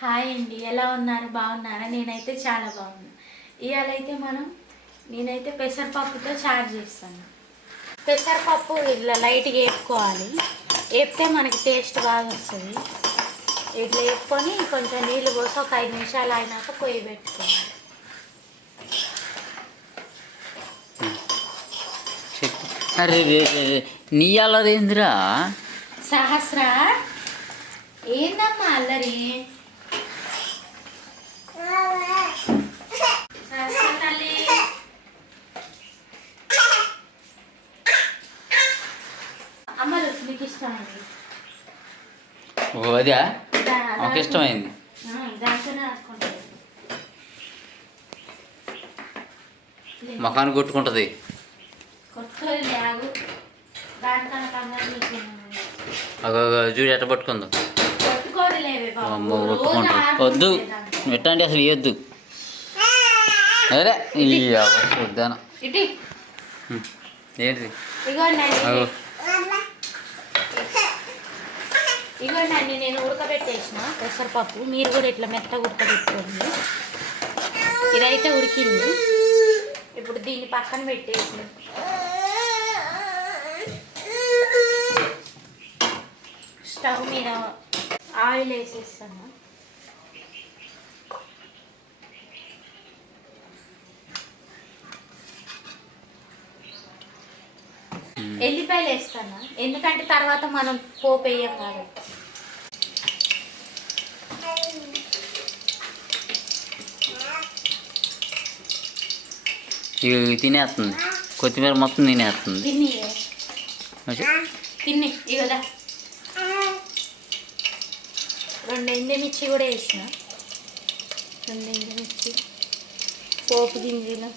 Hi అండి, ఎలా ఉన్నారు? బాగున్నారా? నేనైతే చాలా బాగున్నాను. ఇవాళైతే నేనైతే పెసరపప్పుతో చారు చేస్తాను. పెసరపప్పు ఇట్లా లైట్గా వేపుకోవాలి. వేపితే మనకి టేస్ట్ బాగా వస్తుంది. ఇట్లా వేపుకొని కొంచెం నీళ్ళు పోసి ఒక 5 నిమిషాలు అయినాక పొయ్యి పెట్టుకోవాలి. అరే నీ అల్లరేందిరా? సహస్ర ఏందమ్మా అల్లరి? అమ్మలు నీకు ఇష్టమైంది అదే నాకు ఇష్టమైంది. దాంతోనే రాసుకుంటుంది. మొఖాన్ని కొట్టుకుంటుంది. కొట్టుకోదు లేవు దానికన్నా చూడు ఎట్ట పట్టుకుందో. కొట్టుకోదు లేవే కొట్టుకుంటుంది. వద్దు ఎట్టండి అసలు ఇవ్వద్దు. అరే వద్దాను ఏంటి ఇగోండి నేను ఉడకబెట్టేసిన పెసరపప్పు. మీరు కూడా ఇట్లా మెత్తగా ఉడకబెట్టుకోండి. ఇదైతే ఉడికింది. ఇప్పుడు దీన్ని పక్కన పెట్టేసి స్టవ్ మీద ఆయిల్ వేసేస్తాను. ఎల్లిపాయలు వేస్తాను, ఎందుకంటే తర్వాత మనం పోపు వేయం కాబట్టి. తినేస్తుంది. కొత్తిమీర మొత్తం తినేస్తుంది. తిని ఇగదా 2 ఎండుమిర్చి కూడా వేసిన. 2 ఎండుమిర్చి, పోపు గింజలు,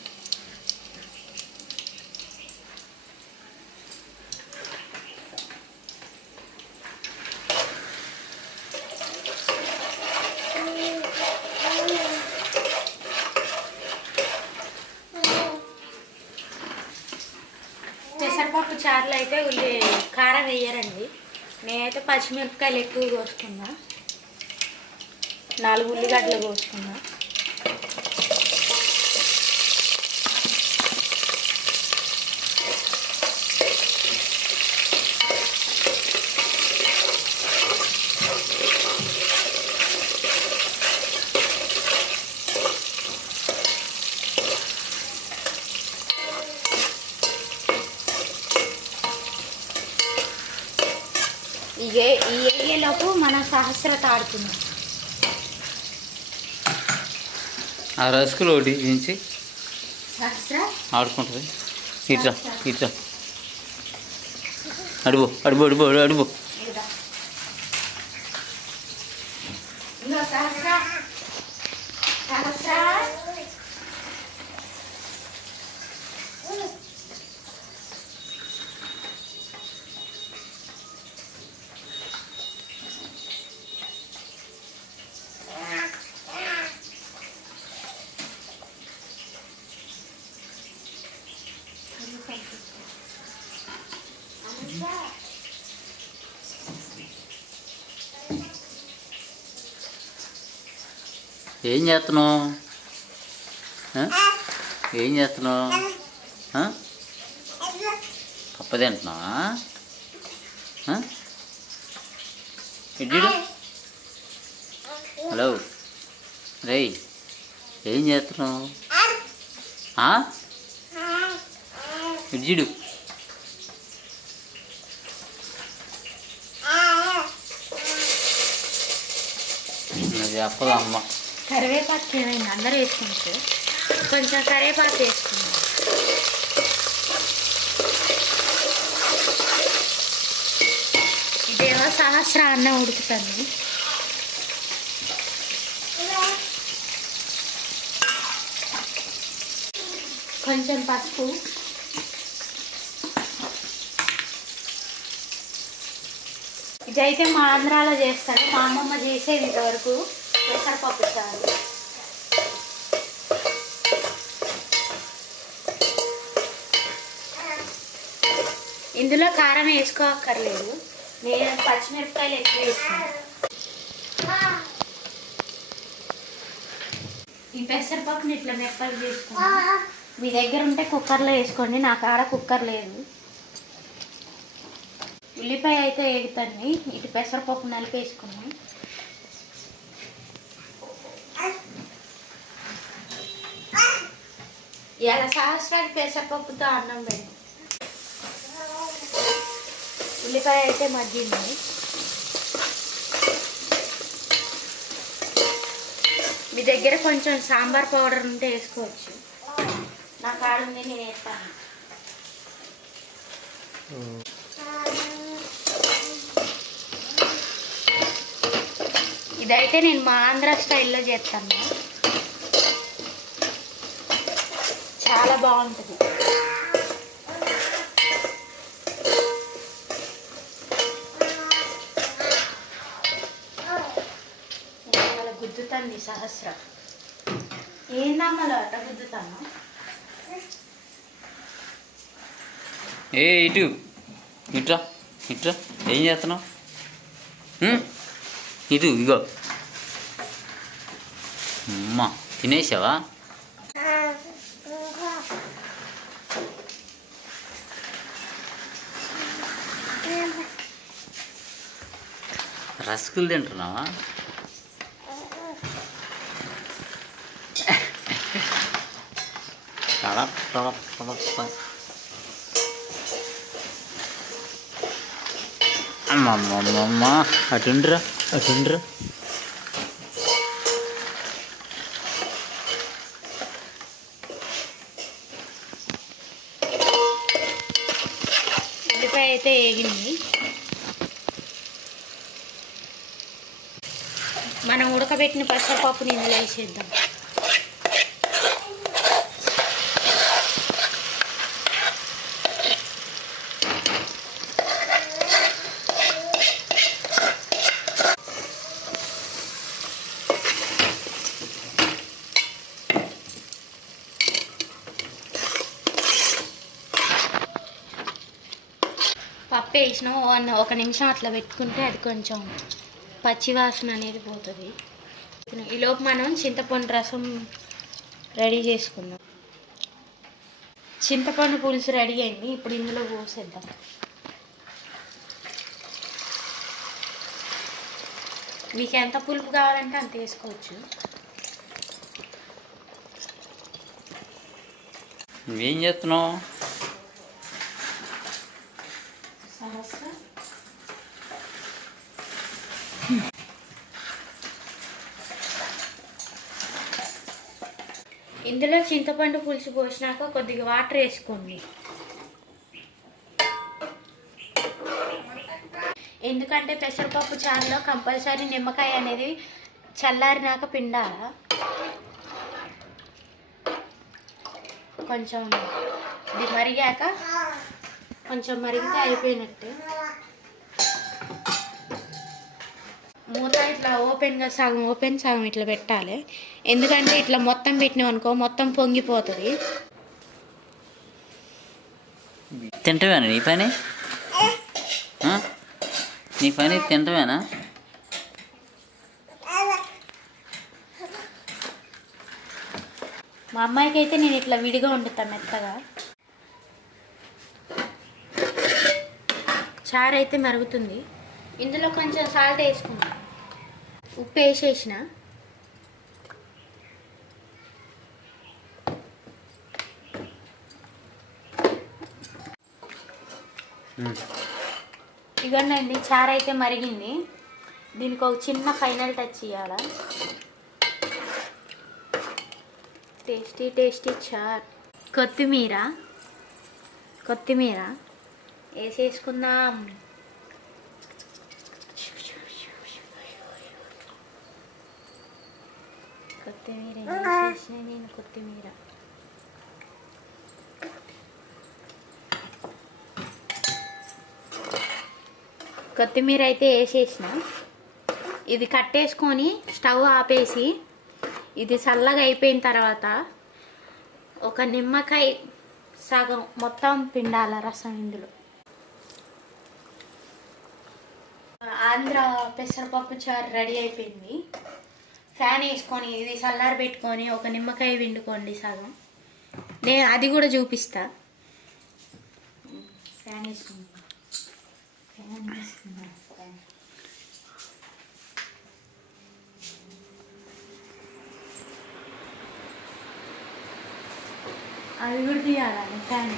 పెసరపప్పు చారులో అయితే కారం వేయరండి. నేనైతే పచ్చిమిరపకాయలు ఎక్కువ కోసుకున్నా, 4 ఉల్లిగడ్డలు కోసుకున్నా. ఈ ఏరియాలోపు మనం సహస్ర తాడుతున్నాం. ఆ రసుకులు ఒకటి దించి సహస్ర ఆడుకుంటుంది. ఇట్లా ఇట్లా అడుగు అడుగు అడుగు అడుగు. సహస్ర సహస్ర ఏం చేస్తున్నావు? ఏం చేస్తున్నావు? పప్పు తింటున్నావా? ఇడ్డు హలో రేయ్, ఏం చేస్తున్నావు? ఇడ్జిడు చెప్పదా అమ్మ. కరివేపాకు ఏమైంది? అందరూ వేసుకుంటే కొంచెం కరివేపాకు వేసుకున్నాం. ఇదేమో సహస్ర అన్నం ఉడుకుతుంది. కొంచెం పసుపు, ఇదైతే మా ఆంధ్రాలో చేస్తారు. మా అమ్మమ్మ చేసేది ఇంతవరకు పెసరపప్పు చారు. ఇందులో కారం వేసుకోక్కర్లేదు, నేను పచ్చిమిరపకాయలు ఎక్కువ వేస్తాను. ఈ పెసరపప్పుని ఇట్లా మెత్తగా చేసుకోండి. మీ దగ్గర ఉంటే కుక్కర్లో వేసుకోండి, నాకు ఆడ కుక్కర్ లేదు. ఉల్లిపాయ అయితే వేగుతుంది, ఇటు పెసరపప్పు నలిపేసుకున్నాం. ఇలా సహస్రానికి పెసరపప్పుతో అన్నం పెట్టి ఉల్లిపాయ అయితే మగ్గింది. మీ దగ్గర కొంచెం సాంబార్ పౌడర్ ఉంటే వేసుకోవచ్చు, నా కాడ ఉంది, నేను వేస్తాను. ఇదైతే నేను మా ఆంధ్ర స్టైల్లో చేస్తాను, చాలా బాగుంటుంది. అలా గుద్దుతాను సహస్రం. ఏందమ్మలో అట్లా గుద్దుతాను? ఏ ఇటు ఇట్రా ఇట్రా, ఏం చేస్తున్నావు? ఇటు ఇగో అమ్మా, తినేసావా? రసగులు తింటున్నావా? అమ్మమ్మమ్మ, అటుండ్రా అటుండ్రా. ఉల్లిపాయ అయితే వేగింది. మనం ఉడకబెట్టిన పెసరపప్పుని ఇందులో వేసేద్దాం. పప్పు వేసినాం, ఒక నిమిషం అట్లా పెట్టుకుంటే అది కొంచెం పచ్చివాసన అనేది పోతుంది. ఈలోపు మనం చింతపండు రసం రెడీ చేసుకుందాం. చింతపండు పులుసు రెడీ అయింది, ఇప్పుడు ఇందులో పోసేద్దాం. మీకు ఎంత పులుపు కావాలంటే అంత వేసుకోవచ్చు. ఏం చేస్తున్నావు? ఇందులో చింతపండు పులుసు పోసినాక కొద్దిగా వాటర్ వేసుకోండి, ఎందుకంటే పెసరపప్పు చారులో కంపల్సరీ నిమ్మకాయ అనేది చల్లారినాక పిండాల. కొంచెం ఇది మరిగాక, కొంచెం మరిగితే అయిపోయినట్టు. మూత ఇట్లా ఓపెన్గా సగం ఓపెన్ సగం ఇట్లా పెట్టాలి, ఎందుకంటే ఇట్లా మొత్తం పెట్టినాం అనుకో మొత్తం పొంగిపోతుంది. తింటవేనా నీ పని? నీ పని తింటవేనా? మా అమ్మాయికి అయితే నేను ఇట్లా విడిగా వండుతాను మెత్తగా. చారు అయితే మరుగుతుంది, ఇందులో కొంచెం సాల్ట్ వేసుకున్నాం, ఉప్పు వేసేసిన. ఇగోండి చారు అయితే మరిగింది, దీనికి ఒక చిన్న ఫైనల్ టచ్ ఇవ్వాలా. టేస్టీ టేస్టీ చార్. కొత్తిమీర వేసేసుకుందాం. కొత్తిమీర అయితే వేసేసిన. ఇది కట్టేసుకొని స్టవ్ ఆపేసి ఇది చల్లగా అయిపోయిన తర్వాత ఒక నిమ్మకాయ సగం మొత్తం పిండాల రసం ఇందులో. ఆంధ్ర పెసరపప్పు చారు రెడీ అయిపోయింది. ఫ్యాన్ వేసుకొని ఇది చల్లారి పెట్టుకొని ఒక నిమ్మకాయ పిండుకోండి సగం. నేను అది కూడా చూపిస్తా. ఫ్యాన్ వేసుకుంటా. ఫ్యాన్ వేసుకుంటా. అది కూడా తీయాలండి ఫ్యాన్.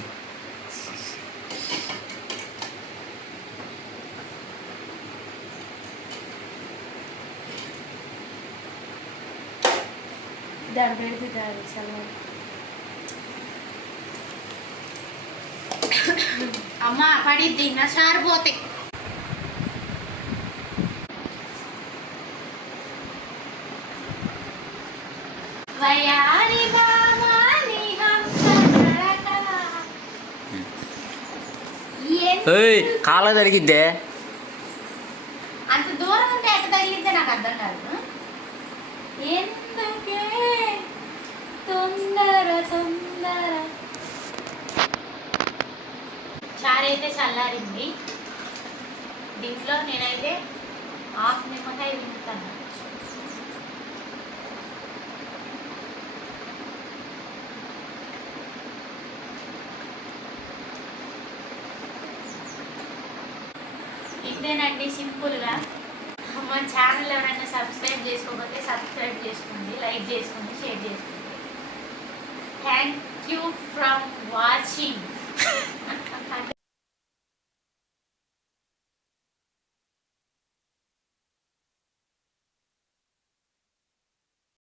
దాని పెడుతుంది చల్లగా. అమ్మ పడిద్ది నా సారిపోతే. వయారి బామాని కాళ్ళ తరిగిద్దే. అంత దూరం ఉంటే ఎట్ట తగిలిద్దే నాకు అర్థం కాదు. ఎందుకే తొందర తొందర. చారు అయితే చల్లారింది. దీంట్లో నేనైతే హాఫ్ నిమ్మకాయ వింటాను. ఇంతేనండి సింపుల్గా. మా ఛానల్ ఎవరైనా సబ్స్క్రైబ్ చేసుకోకపోతే సబ్స్క్రైబ్ చేసుకోండి, లైక్ చేసుకోండి, షేర్ చేసుకోండి. Thank you from watching.